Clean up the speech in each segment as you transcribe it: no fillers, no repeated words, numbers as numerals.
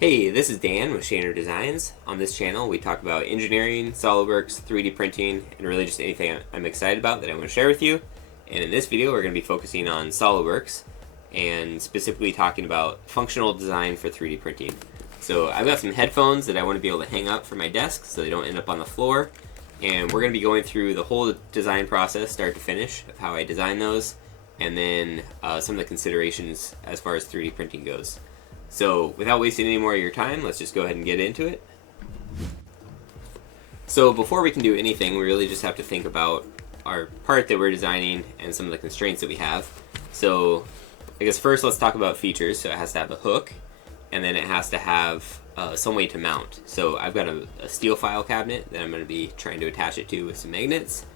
Hey, this is Dan with Shaner Designs. On this channel, we talk about engineering, SolidWorks, 3D printing, and really just anything I'm excited about that I want to share with you. And in this video, we're going to be focusing on SolidWorks and specifically talking about functional design for 3D printing. So I've got some headphones that I want to be able to hang up for my desk so they don't end up on the floor. And we're going to be going through the whole design process, start to finish, of how I design those, and then some of the considerations as far as 3D printing goes. So without wasting any more of your time, let's just go ahead and get into it. So before we can do anything, we really just have to think about our part that we're designing and some of the constraints that we have. So I guess first let's talk about features. So it has to have a hook, and then it has to have some way to mount. So I've got a steel file cabinet that I'm going to be trying to attach it to with some magnets.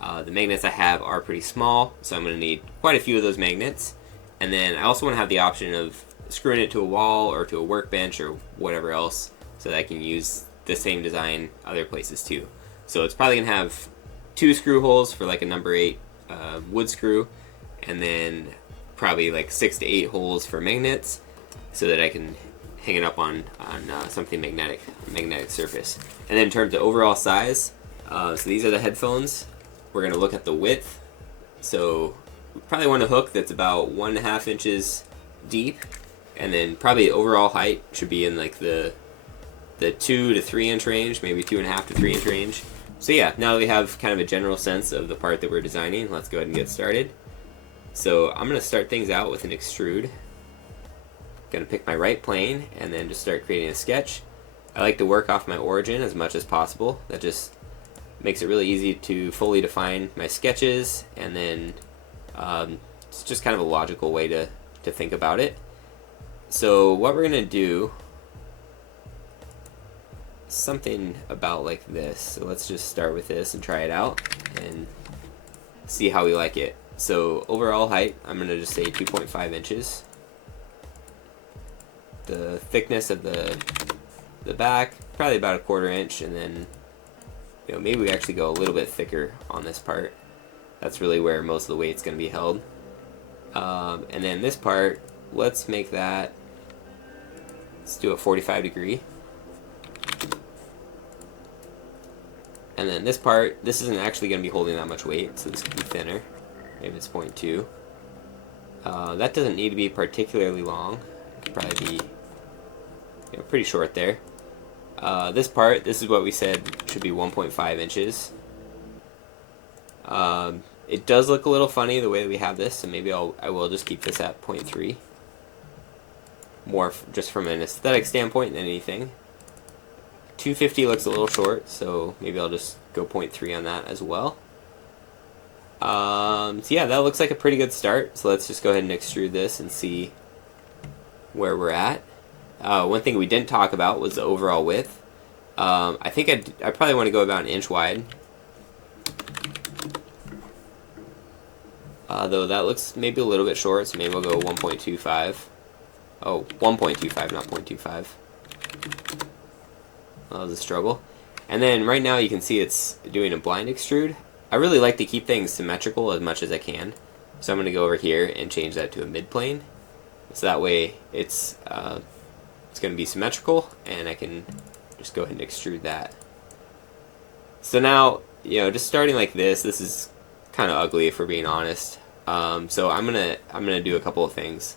The magnets I have are pretty small, so I'm going to need quite a few of those magnets. And then I also want to have the option of screwing it to a wall or to a workbench or whatever else so that I can use the same design other places too. So it's probably going to have 2 screw holes for like a number 8 wood screw, and then probably like 6 to 8 holes for magnets so that I can hang it up on something magnetic surface. And then in terms of overall size, so these are the headphones. We're going to look at the width. So we probably want a hook that's about 1.5 inches deep, and then probably overall height should be in like the 2 to 3 inch range, maybe 2.5 to 3 inch range. So yeah, now that we have kind of a general sense of the part that we're designing, let's go ahead and get started. So I'm going to start things out with an extrude. Going to pick my right plane and then just start creating a sketch. I like to work off my origin as much as possible. That just makes it really easy to fully define my sketches, and then it's just kind of a logical way to think about it. So what we're going to do is something about like this. So let's just start with this and try it out and see how we like it. So overall height, I'm going to just say 2.5 inches. The thickness of the back, probably about 1/4 inch, and then maybe we actually go a little bit thicker on this part. That's really where most of the weight's going to be held. And then this part, let's make that, let's do a 45 degree. And then this part, this isn't actually going to be holding that much weight, so this could be thinner. Maybe it's 0.2. That doesn't need to be particularly long. It could probably be pretty short there. This part, this is what we said should be 1.5 inches. It does look a little funny the way that we have this, so maybe I will just keep this at 0.3. More just from an aesthetic standpoint than anything. 250 looks a little short, so maybe I'll just go 0.3 on that as well. So yeah, that looks like a pretty good start. So let's just go ahead and extrude this and see where we're at. One thing we didn't talk about was the overall width. I think I probably want to go about 1 inch wide. Though that looks maybe a little bit short, so maybe we'll go 1.25. Oh, 1.25, not 0.25. That was a struggle. And then right now you can see it's doing a blind extrude. I really like to keep things symmetrical as much as I can. So I'm going to go over here and change that to a mid-plane. So that way it's going to be symmetrical, and I can just go ahead and extrude that. So now, just starting like this is kind of ugly if we're being honest. So I'm gonna do a couple of things.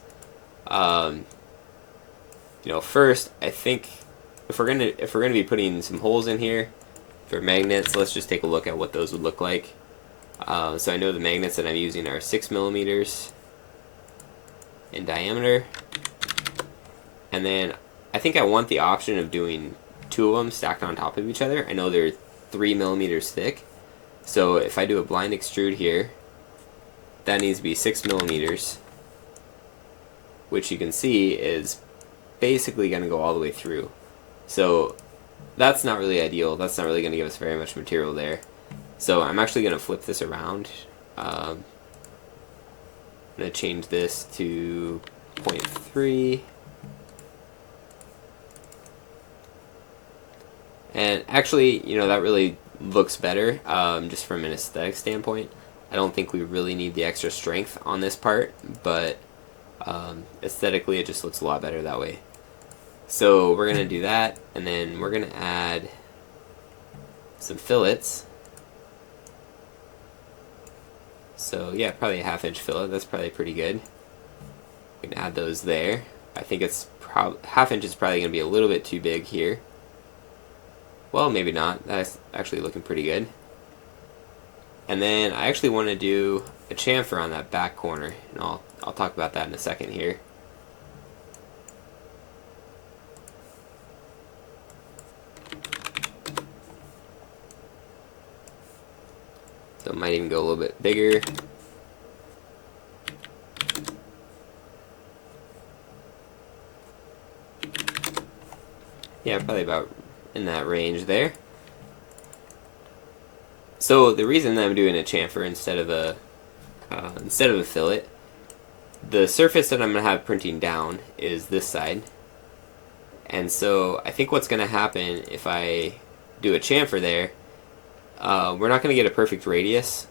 First, I think if we're gonna be putting some holes in here for magnets, let's just take a look at what those would look like. So I know the magnets that I'm using are 6 millimeters in diameter, and then I think I want the option of doing 2 of them stacked on top of each other. I know they're 3 millimeters thick, so if I do a blind extrude here, that needs to be 6 millimeters, which you can see is basically going to go all the way through. So that's not really ideal. That's not really going to give us very much material there. So I'm actually going to flip this around. I'm going to change this to 0.3. And actually, that really looks better, just from an aesthetic standpoint. I don't think we really need the extra strength on this part, but aesthetically it just looks a lot better that way. So we're gonna do that, and then we're gonna add some fillets. So yeah, probably a 1/2 inch fillet. That's probably pretty good. We can add those there. I think it's 1/2 inch is probably gonna be a little bit too big here. Well, maybe not. That's actually looking pretty good. And then I actually want to do a chamfer on that back corner, and I'll talk about that in a second here. So it might even go a little bit bigger. Yeah, probably about in that range there. So the reason that I'm doing a chamfer instead of a fillet, the surface that I'm gonna have printing down is this side, and so I think what's gonna happen if I do a chamfer there, we're not gonna get a perfect radius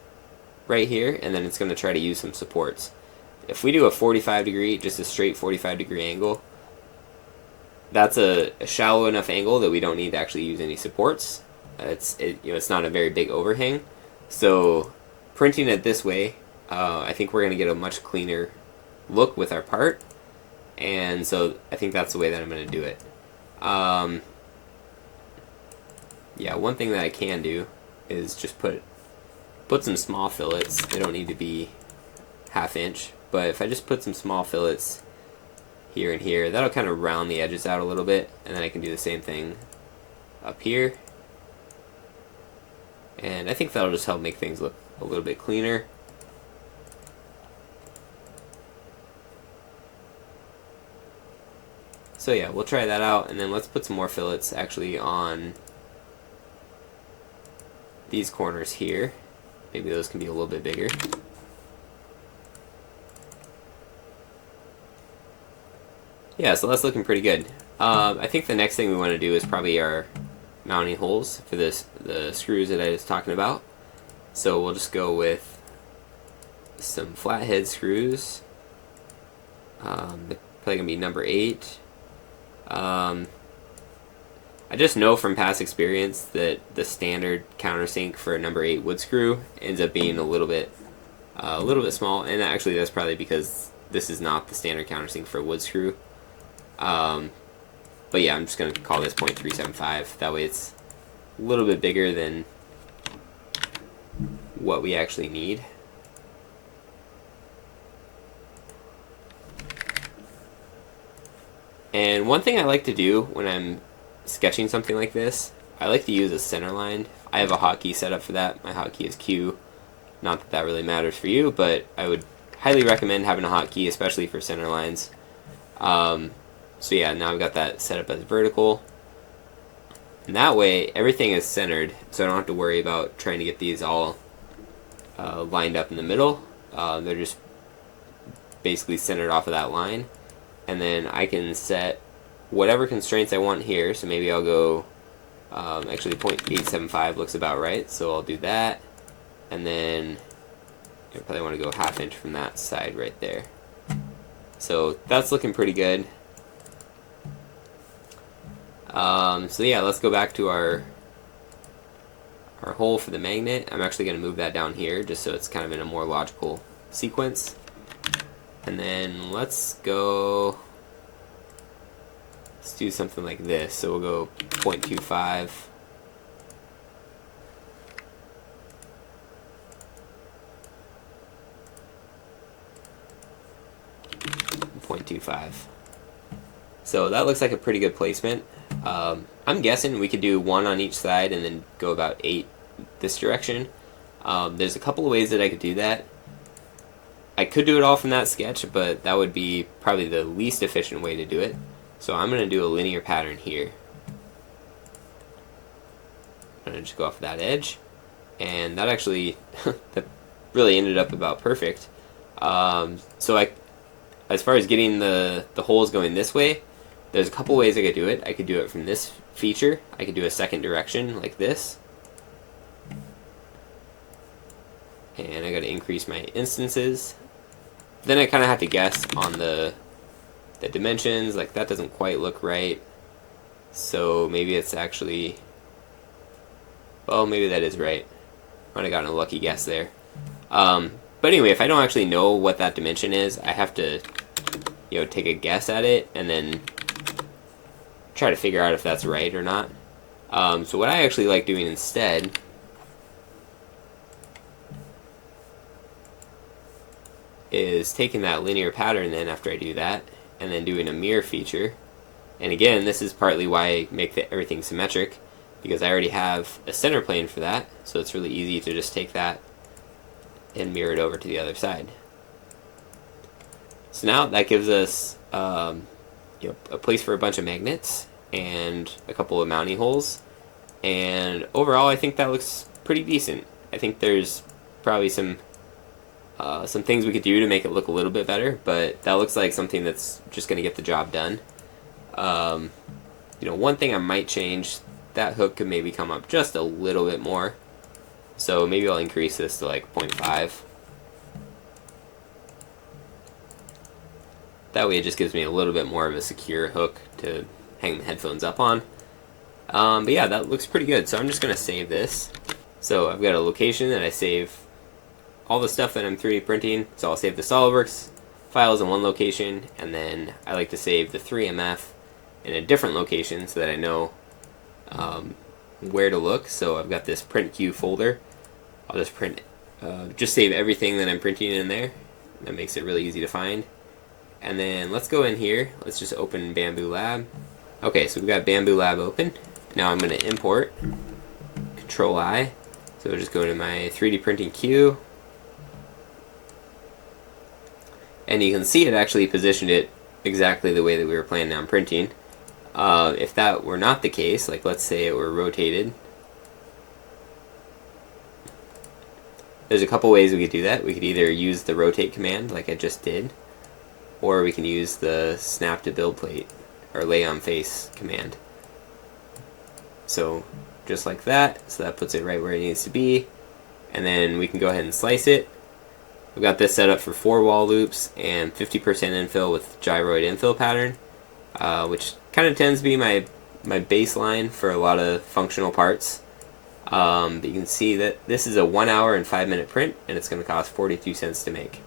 right here, and then it's gonna try to use some supports. If we do a 45 degree, just a straight 45 degree angle, that's a shallow enough angle that we don't need to actually use any supports. It's not a very big overhang, so printing it this way, I think we're going to get a much cleaner look with our part, and so I think that's the way that I'm going to do it. Yeah, one thing that I can do is just put some small fillets. They don't need to be 1/2 inch, but if I just put some small fillets here and here, that'll kind of round the edges out a little bit, and then I can do the same thing up here. And I think that'll just help make things look a little bit cleaner. So yeah, we'll try that out, and then let's put some more fillets actually on these corners here. Maybe those can be a little bit bigger. Yeah, so that's looking pretty good. I think the next thing we want to do is probably our mounting holes for the screws that I was talking about. So we'll just go with some flathead screws. They're probably gonna be number 8. I just know from past experience that the standard countersink for a number 8 wood screw ends up being a little bit small, and actually that's probably because this is not the standard countersink for a wood screw. But yeah, I'm just going to call this 0.375. That way it's a little bit bigger than what we actually need. And one thing I like to do when I'm sketching something like this, I like to use a center line. I have a hotkey set up for that. My hotkey is Q. Not that that really matters for you, but I would highly recommend having a hotkey, especially for center lines. So yeah, now I've got that set up as vertical. And that way, everything is centered, so I don't have to worry about trying to get these all lined up in the middle. They're just basically centered off of that line. And then I can set whatever constraints I want here. So maybe I'll go, actually 0.875 looks about right, so I'll do that. And then I probably want to go 1/2 inch from that side right there. So that's looking pretty good. So yeah, let's go back to our hole for the magnet. I'm actually going to move that down here just so it's kind of in a more logical sequence. And then let's do something like this. So we'll go 0.25. 0.25. So that looks like a pretty good placement. I'm guessing we could do 1 on each side and then go about 8 this direction. There's a couple of ways that I could do that. I could do it all from that sketch, but that would be probably the least efficient way to do it. So I'm going to do a linear pattern here. I'm going to just go off that edge. And that actually that really ended up about perfect. So as far as getting the holes going this way, there's a couple ways I could do it. I could do it from this feature. I could do a second direction like this. And I got to increase my instances. Then I kind of have to guess on the dimensions. Like that doesn't quite look right. So maybe it's actually, well, maybe that is right. Might have gotten a lucky guess there. But anyway, if I don't actually know what that dimension is, I have to, take a guess at it and then try to figure out if that's right or not. So what I actually like doing instead is taking that linear pattern then after I do that, and then doing a mirror feature. And again, this is partly why I make everything symmetric, because I already have a center plane for that, so it's really easy to just take that and mirror it over to the other side. So now that gives us a place for a bunch of magnets and a couple of mounting holes, and overall I think that looks pretty decent. I think there's probably some things we could do to make it look a little bit better, but that looks like something that's just going to get the job done. One thing I might change, that hook could maybe come up just a little bit more. So maybe I'll increase this to like 0.5. That way it just gives me a little bit more of a secure hook to hang the headphones up on. But yeah, that looks pretty good. So I'm just going to save this. So I've got a location that I save all the stuff that I'm 3D printing. So I'll save the SolidWorks files in one location, and then I like to save the 3MF in a different location so that I know where to look. So I've got this print queue folder. I'll just save everything that I'm printing in there. That makes it really easy to find. And then let's go in here. Let's just open Bamboo Lab. Okay, so we've got Bamboo Lab open. Now I'm going to import. Control I. So I'll just go to my 3D printing queue. And you can see it actually positioned it exactly the way that we were planning on printing. If that were not the case, like let's say it were rotated, there's a couple ways we could do that. We could either use the rotate command like I just did, or we can use the snap to build plate or lay on face command. So just like that, so that puts it right where it needs to be, and then we can go ahead and slice it. We've got this set up for 4 wall loops and 50% infill with gyroid infill pattern, which kind of tends to be my baseline for a lot of functional parts. But you can see that this is a 1 hour and 5 minute print, and it's going to cost 42 cents to make.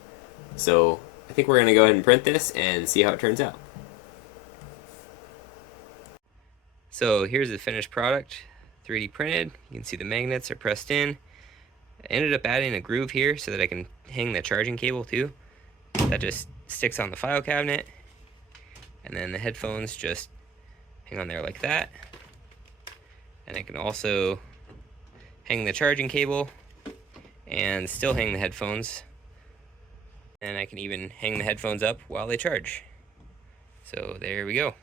So I think we're going to go ahead and print this and see how it turns out. So here's the finished product, 3D printed. You can see the magnets are pressed in. I ended up adding a groove here so that I can hang the charging cable too. That just sticks on the file cabinet, and then the headphones just hang on there like that. And I can also hang the charging cable and still hang the headphones, and I can even hang the headphones up while they charge. So there we go.